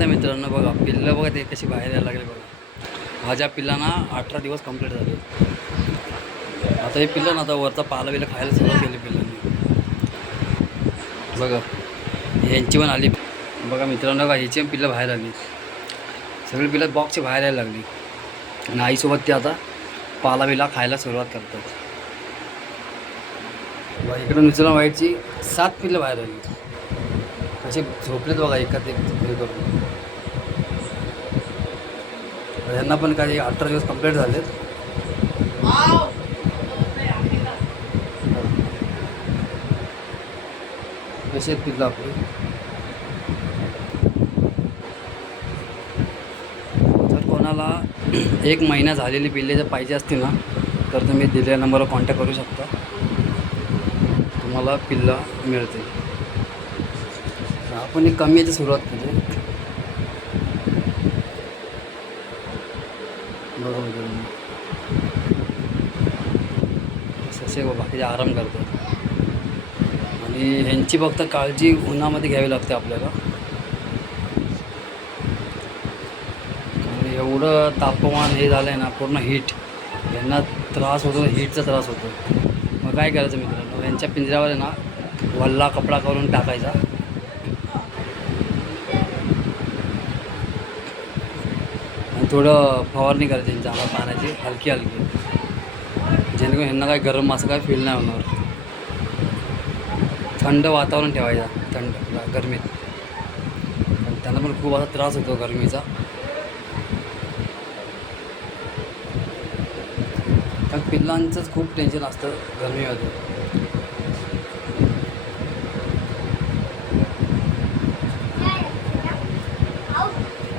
बघता मित्रांनो बघा पिल्लं बघा ते कशी बाहेर यायला लागले बघा. माझ्या पिल्लांना अठरा दिवस कंप्लीट झाले. आता हे पिल्लं ना आता वरचा पाला बिला खायला सुरुवात केली पिल्लांनी. बघा यांची पण आली. बघा मित्रांनो बघा ह्याची पण पिल्लं बाहेर आली. सगळी पिल्लं बॉक्सची बाहेर यायला लागली. आणि आईसोबत ते आता पाला बिला खायला सुरुवात करतात. इकडून इकडं नुसतं वाईटची सात पिल्लं बाहेर आली. असे झोपलेत बघा एकात एक हे करून. यांना पण काही अठरा दिवस कंप्लीट झालेत. कसे आहेत पिल्लं आपले? जर कोणाला एक महिना झालेली पिल्ले जर पाहिजे असतील ना तर तुम्ही दिलेल्या नंबरवर कॉन्टॅक्ट करू शकता. तुम्हाला पिल्ला मिळते आपण एक कमी याची सुरुवात केली. बरोबर मित्रांनो. बाकीचे आराम करतात. आणि ह्यांची फक्त काळजी उन्हामध्ये घ्यावी लागते आपल्याला. आणि एवढं तापमान हे झालं आहे ना पूर्ण हीट यांना त्रास होतो हीटचा त्रास होतो. मग काय करायचं मित्रांनो? यांच्या पिंजऱ्यावर आहे ना वल्ला कपडा करून टाकायचा. थोडं फवारणी करायची त्यांच्या पाण्याची हलकी हलकी. जेणेकरून ह्यांना काय गरम असं काय फील नाही होणार. थंड वातावरण ठेवायचं थंड गरमीत. त्यांना पण खूप असा त्रास होतो गरमीचा. कारण पिल्लांचंच खूप टेन्शन असतं गरमीमध्ये.